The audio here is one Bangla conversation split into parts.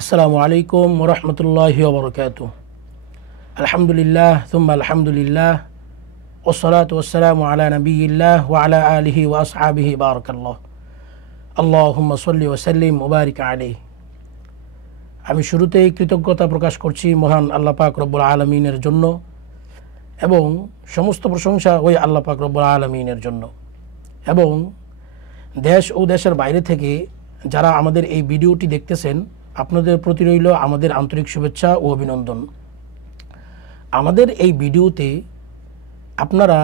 আসসালামু আলাইকুম ওয়া রাহমাতুল্লাহি ওয়া বারাকাতুহু। আলহামদুলিল্লাহ সুম্মা আলহামদুলিল্লাহ ওয়াসসালাতু ওয়াসসালামু আলা নাবিয়্যিল্লাহ ওয়া আলা আলিহি ওয়া আসহাবিহি বারাকাল্লাহ। আল্লাহুম্মা সাল্লি ওয়া সাল্লিম ওয়া বারিক আলাইহি। আমি শুরুতেই কৃতজ্ঞতা প্রকাশ করছি মহান আল্লাহ পাক রব্বুল আলামিনের জন্য এবং সমস্ত প্রশংসা ওই আল্লাহ পাক রব্বুল আলামিনের জন্য এবং দেশ ও দেশের বাইরে থেকে যারা আমাদের এই ভিডিওটি দেখতেছেন আপনাদের প্রতি রইল আমাদের আন্তরিক শুভেচ্ছা ও অভিনন্দন। আমাদের এই ভিডিওতে আপনারা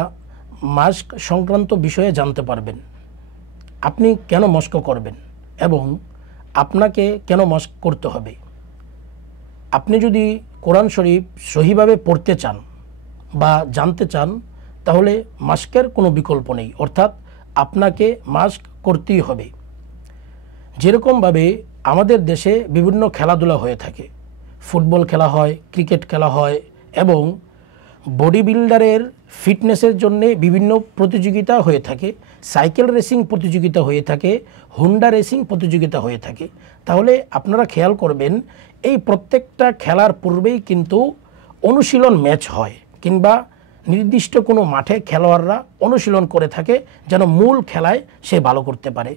মাস্ক সংক্রান্ত বিষয়ে জানতে পারবেন। আপনি কেন মাস্ক করবেন এবং আপনাকে কেন মাস্ক করতে হবে। আপনি যদি কোরআন শরীফ সহিভাবে পড়তে চান বা জানতে চান তাহলে মাস্কের কোনো বিকল্প নেই, অর্থাৎ আপনাকে মাস্ক করতেই হবে। যেরকমভাবে আমাদের দেশে বিভিন্ন খেলাধুলা হয়ে থাকে, ফুটবল খেলা হয়, ক্রিকেট খেলা হয় এবং বডি বিল্ডারের ফিটনেসের জন্য বিভিন্ন প্রতিযোগিতা হয়ে থাকে, সাইকেল রেসিং প্রতিযোগিতা হয়ে থাকে, হুন্ডা রেসিং প্রতিযোগিতা হয়ে থাকে। তাহলে আপনারা খেয়াল করবেন এই প্রত্যেকটা খেলার পূর্বেই কিন্তু অনুশীলন ম্যাচ হয় কিংবা নির্দিষ্ট কোনো মাঠে খেলোয়াড়রা অনুশীলন করে থাকে যেন মূল খেলায় সে ভালো করতে পারে।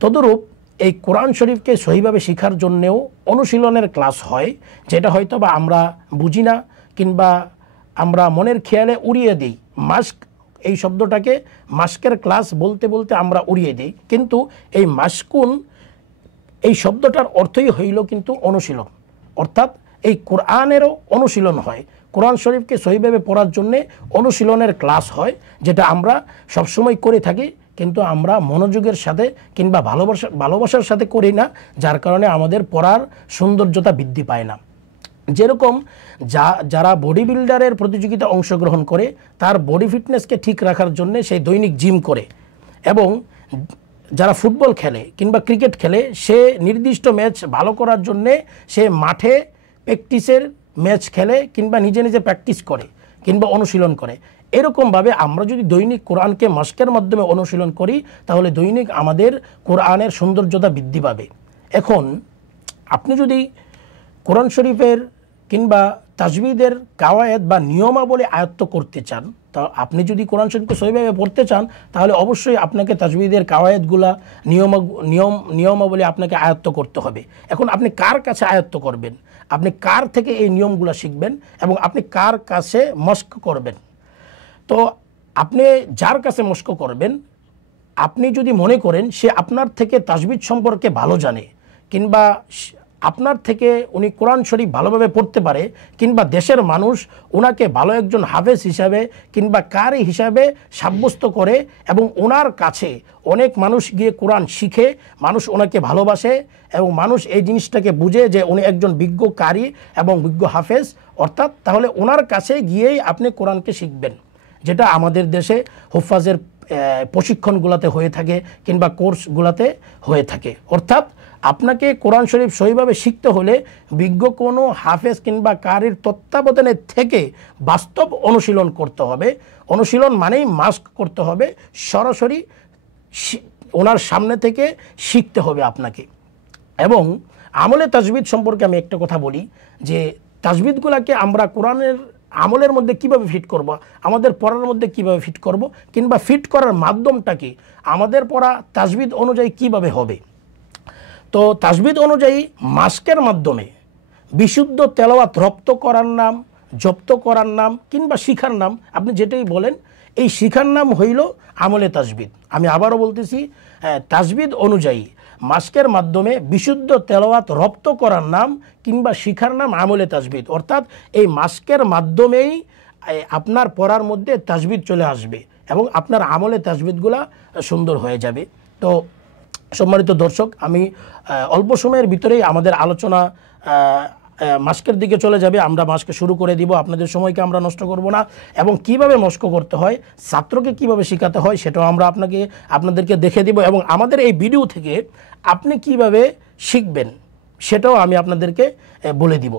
তদরূপ এই কোরআন শরীফকে সহিভাবে শেখার জন্যেও অনুশীলনের ক্লাস হয়, যেটা হয়তো বা আমরা বুঝি না কিংবা আমরা মনের খেয়ালে উড়িয়ে দিই। মাস্ক এই শব্দটাকে মাস্কের ক্লাস বলতে বলতে আমরা উড়িয়ে দিই, কিন্তু এই মাস্কুন এই শব্দটার অর্থই হইল কিন্তু অনুশীলন, অর্থাৎ এই কোরআনেরও অনুশীলন হয়। কোরআন শরীফকে সহিভাবে পড়ার জন্যে অনুশীলনের ক্লাস হয়, যেটা আমরা সবসময় করে থাকি, কিন্তু আমরা মনোযোগের সাথে কিংবা ভালোবাসার সাথে করি না, যার কারণে আমাদের পড়ার সৌন্দর্যতা বৃদ্ধি পায় না। যেরকম যারা বডি বিল্ডারের প্রতিযোগিতা অংশগ্রহণ করে তার বডি ফিটনেসকে ঠিক রাখার জন্য সে দৈনিক জিম করে এবং যারা ফুটবল খেলে কিংবা ক্রিকেট খেলে সে নির্দিষ্ট ম্যাচ ভালো করার জন্যে সে মাঠে প্র্যাকটিসের ম্যাচ খেলে কিংবা নিজে নিজে প্র্যাকটিস করে কিংবা অনুশীলন করে। এরকমভাবে আমরা যদি দৈনিক কোরআনকে মাস্কের মাধ্যমে অনুশীলন করি তাহলে দৈনিক আমাদের কোরআনের সৌন্দর্যতা বৃদ্ধি পাবে। এখন আপনি যদি কোরআন শরীফের কিংবা তাজবিদের কাওয়ায়েদ বা নিয়মাবলী আয়ত্ত করতে চান, তা আপনি যদি কোরআন শরীফকে সহিভাবে পড়তে চান তাহলে অবশ্যই আপনাকে তাজবিদের কাওয়ায়েদগুলা নিয়মাবলী আপনাকে আয়ত্ত করতে হবে। এখন আপনি কার কাছে আয়ত্ত করবেন, আপনি কার থেকে এই নিয়মগুলো শিখবেন এবং আপনি কার কাছে মস্ক করবেন। তো আপনি যার কাছে মস্ক করবেন, আপনি যদি মনে করেন সে আপনার থেকে তাজবিদ সম্পর্কে ভালো জানে কিংবা আপনার থেকে উনি কোরআন শরীফ ভালোভাবে পড়তে পারে কিংবা দেশের মানুষ ওনাকে ভালো একজন হাফেজ হিসাবে কিংবা কারি হিসাবে সাব্যস্ত করে এবং ওনার কাছে অনেক মানুষ গিয়ে কোরআন শিখে, মানুষ ওনাকে ভালোবাসে এবং মানুষ এই জিনিসটাকে বুঝে যে উনি একজন বিজ্ঞ কারি এবং বিজ্ঞ হাফেজ, অর্থাৎ তাহলে ওনার কাছে গিয়েই আপনি কোরআনকে শিখবেন, যেটা আমাদের দেশে হুফাজের প্রশিক্ষণগুলোতে হয়ে থাকে কিংবা কোর্সগুলোতে হয়ে থাকে। অর্থাৎ আপনাকে কোরআন শরীফ সহিভাবে শিখতে হলে বিজ্ঞ কোনো হাফেজ কিংবা কারির তত্ত্বাবধানে থেকে বাস্তব অনুশীলন করতে হবে। অনুশীলন মানেই মাস্ক করতে হবে, সরাসরি ওনার সামনে থেকে শিখতে হবে আপনাকে। এবং আমলে তাজবিদ সম্পর্কে আমি একটা কথা বলি যে তাজবিদগুলোকে আমরা কোরআনের আমলের মধ্যে কিভাবে ফিট করব, আমাদের পড়ার মধ্যে কিভাবে ফিট করব কিংবা ফিট করার মাধ্যমটা কি, আমাদের পড়া তাজবিদ অনুযায়ী কিভাবে হবে। তো তাজবিদ অনুযায়ী মাস্কের মাধ্যমে বিশুদ্ধ তেলাওয়াত রপ্ত করার নাম, জপ্ত করার নাম কিংবা শিখার নাম, আপনি যেটাই বলেন, এই শিখার নাম হইল আমলে তাজবিদ। আমি আবারও বলতেছি, তাজবিদ অনুযায়ী মাস্কের মাধ্যমে বিশুদ্ধ তেলাওয়াত রপ্ত করার নাম কিংবা শিখার নাম আমলে তাজবিদ, অর্থাৎ এই মাস্কের মাধ্যমেই আপনার পড়ার মধ্যে তাজবিদ চলে আসবে এবং আপনার আমলে তাজবিদগুলা সুন্দর হয়ে যাবে। তো সম্মানিত দর্শক, আমি অল্প সময়ের ভিতরেই আমাদের আলোচনা মাস্কের দিকে চলে যাবে। আমরা মাস্ক শুরু করে দিব, আপনাদের সময়কে আমরা নষ্ট করব না এবং কিভাবে মস্ক করতে হয়, ছাত্রকে কিভাবে শেখাতে হয় সেটাও আমরা আপনাদেরকে দেখে দিব এবং আমাদের এই ভিডিও থেকে আপনি কিভাবে শিখবেন সেটাও আমি আপনাদেরকে বলে দিব।